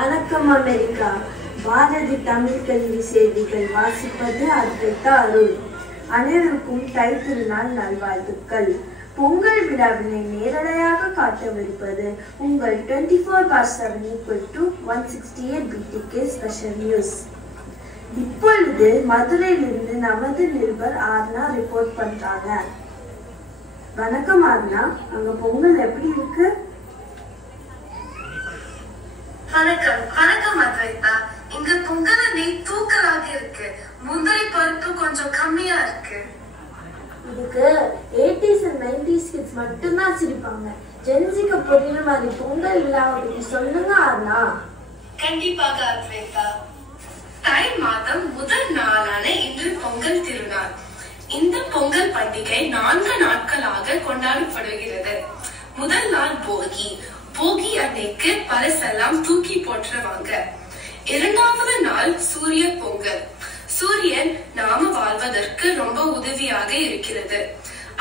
வணக்கம் அமெரிக்கா. பாரதி தமிழ் கல்வி செய்திகள் வாசிப்பது அத்வைதா அருள். அனைவருக்கும் தை திருநாள் நல்வாழ்த்துக்கள். பொங்கல் விழாவினை நேரடியாக காட்டவிருப்பது உங்கள் 24/7 168 BTK ஸ்பெஷல் நியூஸ். இப்பொழுது மதுரையிலிருந்து நமது நிருபர் ஆர்னா ரிப்போர்ட் பண்றாங்க. வணக்கம் ஆர்னா, அங்க பொங்கல் எப்படி இருக்கு? வணக்கம் அத்வைதா. இங்க பொங்கல் நெய் தூக்கலாக இருக்கு. முந்திரி பருப்பு கொஞ்சம் கம்மியா இருக்கு. இதுக்கு 80s and 90s கிட்ஸ் மட்டும்தான் சிரிப்பாங்க. ஜென்சிக்கு புரியுற மாதிரி பொங்கல் விழாவை பத்தி சொல்லுங்க ஆர்னா. கண்டிப்பாக அத்வைதா. தை மாதம் முதல் நாளான இன்று பொங்கல் திருநாள். இந்த பொங்கல் பண்டிகை 4 நாட்களாக கொண்டாடப்படுகிறது. முதல் நாள் போகி. போகி அன்னைக்கு பழசெல்லாம் தூக்கி போட்டுருவாங்க. இரண்டாவது நாள் சூரிய பொங்கல். சூரியன் நாம வாழ்வதற்கு ரொம்ப உதவியாக இருக்கிறது.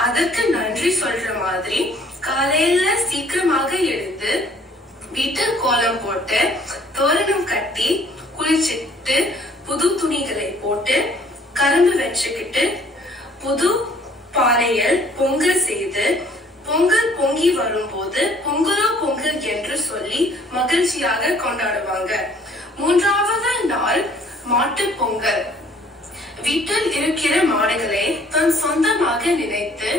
அதற்கு நன்றி சொல்ற மாதிரி காலையில சீக்கிரமாக எழுந்து வீட்டில் கோலம் போட்டு தோரணம் கட்டி குளிச்சுட்டு புது துணிகளை போட்டு கரும்பு வச்சுக்கிட்டு புது பானையில் பொங்கல் செய்து பொங்கல் பொங்கி வரும்போது பொங்கலோ பொங்கல் என்று சொல்லி மகிழ்ச்சியாக கொண்டாடுவாங்க. மூன்றாவது நாள் மாட்டு பொங்கல். வீட்டில் இருக்கிற மாடுகளை தன் சொந்தமாக நினைத்து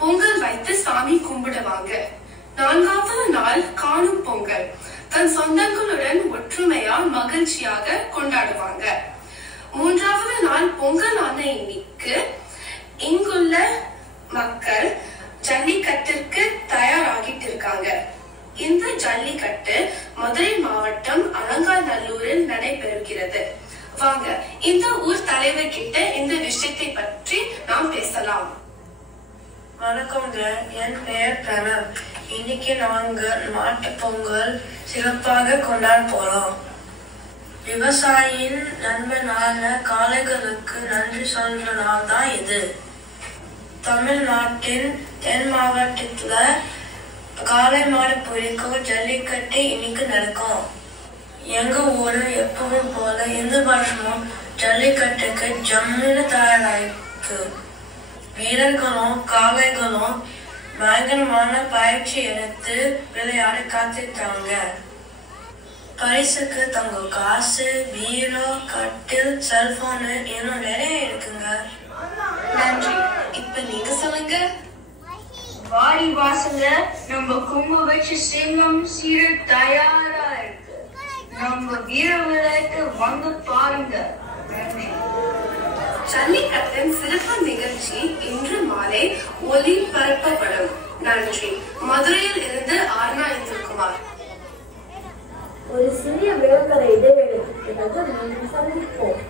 பொங்கல் வைத்து சாமி கும்பிடுவாங்க. நான்காவது நாள் காணும் பொங்கல். தன் சொந்தங்களுடன் ஒற்றுமையா மகிழ்ச்சியாக கொண்டாடுவாங்க. மூன்றாவது நாள் பொங்கல் ஆன இன்னைக்கு இங்குள்ள மக்கள் ஜல்லிக்கட்டிற்கு தயாராகிட்டு இருக்காங்க. இந்த ஜல்லிக்கட்டு மதுரை மாவட்டம் அலங்காநல்லூரில் நடைபெறுகிறது. வாங்க இந்த ஊர் தலைவர் கிட்ட இந்த விஷயத்தை பற்றி நாம் பேசலாம். வணக்கங்க, என் பெயர் பிரணவ். இன்னைக்கு நாங்கள் மாட்டு பொங்கல் சிறப்பாக கொண்டாட போறோம். விவசாயியின் நண்பனான காளைகளுக்கு நன்றி சொல்ற நாள் தான் இது. தமிழ்நாட்டின் தென் மாவட்டத்துல காளை மாடு பிடிக்கும் ஜல்லிக்கட்டு இன்னைக்கு நடக்கும். எங்க ஊரு எப்பவும் போல இந்த வருஷமும் ஜல்லிக்கட்டுக்கு ஜம்முன்னு தயாராயிருக்கு. வீரர்களும் காளைகளும் பயங்கரமான பயிற்சி எடுத்து விளையாட காத்துட்டாங்க. பரிசுக்கு தங்க காசு, பீரோ, கட்டில், செல்போனு இன்னும் நிறைய இருக்குங்க. நன்றி. இப்ப நீங்க சொல்லுங்க. வாடி வாசல்ல நம்ம கும்பு வச்சு சிங்கம் சீர தயாரா இருக்கு. நம்ம வீர விளையாட்டு வந்து பாருங்க. நன்றி. ஜல்லிக்கட்டின் சிறப்பு நிகழ்ச்சி இன்று மாலை ஒளிபரப்பப்படும். நன்றி. மதுரையில் இருந்து ஆர்னா இந்திரகுமார். ஒரு சிறிய விளம்பர இடைவேளைக்கு பிறகு மீண்டும் சந்திப்போம்.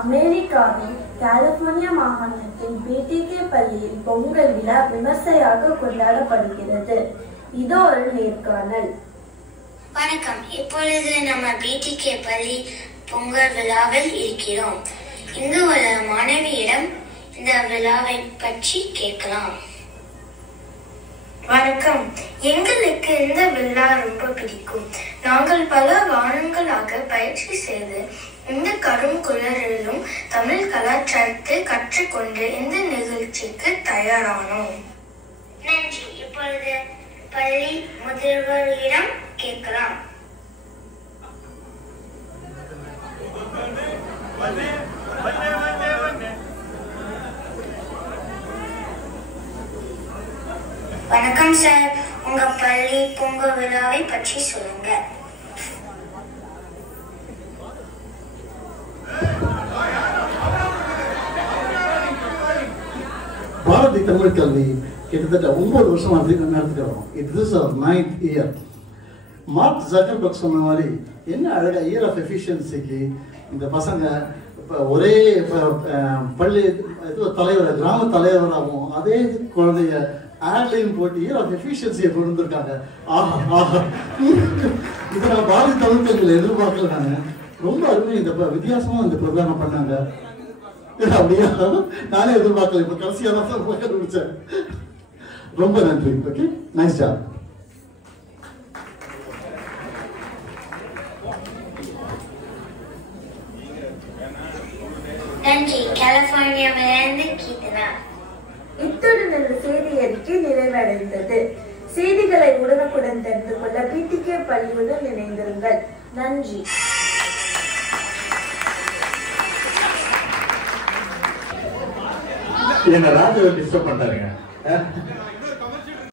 அமெரிக்காவின் கலிபோர்னியா மாகாணத்தின் BTK பள்ளியில் பொங்கல் விழா விமர்சையாக கொண்டாடப்படுகிறது. இதோ ஒரு நேர்காணல். வணக்கம். இப்பொழுது நம்ம பிடிகே பள்ளி பொங்கல் விழாவில் இருக்கிறோம். இங்கு உள்ள மாணவியிடம் இந்த விழாவை பற்றி கேட்கலாம். வணக்கம். எங்களுக்கு இந்த விழா ரொம்ப பிடிக்கும். நாங்கள் பல வாரங்களாக பயிற்சி செய்து இந்த கடும் குளிரிலும் தமிழ் கலாச்சாரத்தை கற்றுக்கொண்டு இந்த நிகழ்ச்சிக்கு தயாரானோம். நன்றி. இப்பொழுது பள்ளி முதல்வரிடம் கேட்கலாம். வணக்கம் சார். உங்க பள்ளி பொங்கல் விழாவை பற்றி சொல்லுங்க. பாரதி தமிழ் கல்வி கிட்டத்தட்ட 9 வருஷம் நடத்திக்கிறோம். It is our 9th year. Mark Zuckerberg சொன்ன மாதிரி என்ன அழகா இயர் ஆஃப் எஃபிஷியன்சிக்கு இந்த பசங்க இப்போ ஒரே பள்ளி தலைவர் கிராம தலைவராகவும் அதே குழந்தைய ஆட்லையும் போட்டு இயர் ஆஃப் எஃபிஷியன்சியை கொண்டு வந்திருக்காங்க. ஆஹா ஆஹா, இதை நான் பாரதி தமிழ் கல்வியில் எதிர்பார்க்கல. நான் ரொம்ப அருமையாக இந்த வித்தியாசமாக இந்த ப்ரோக்ராம் பண்ணாங்க. அப்படியா, நானே எதிர்பார்க்கல. இப்ப கடைசியா தான் கண்டுபிடிச்சேன். ரொம்ப நன்றி. Okay, nice job. நன்றி. கலிபோர்னியாவிலிருந்து கீதனா. இத்துடன் இந்த செய்தி அறிக்கை நிறைவடைந்தது. செய்திகளை உடனுக்குடன் தெரிந்து கொள்ள பிடிகே பள்ளியுடன் இணைந்திருங்கள். நன்றி. என்ன ராஜு டிஸ்டர்ப் பண்றாருங்க.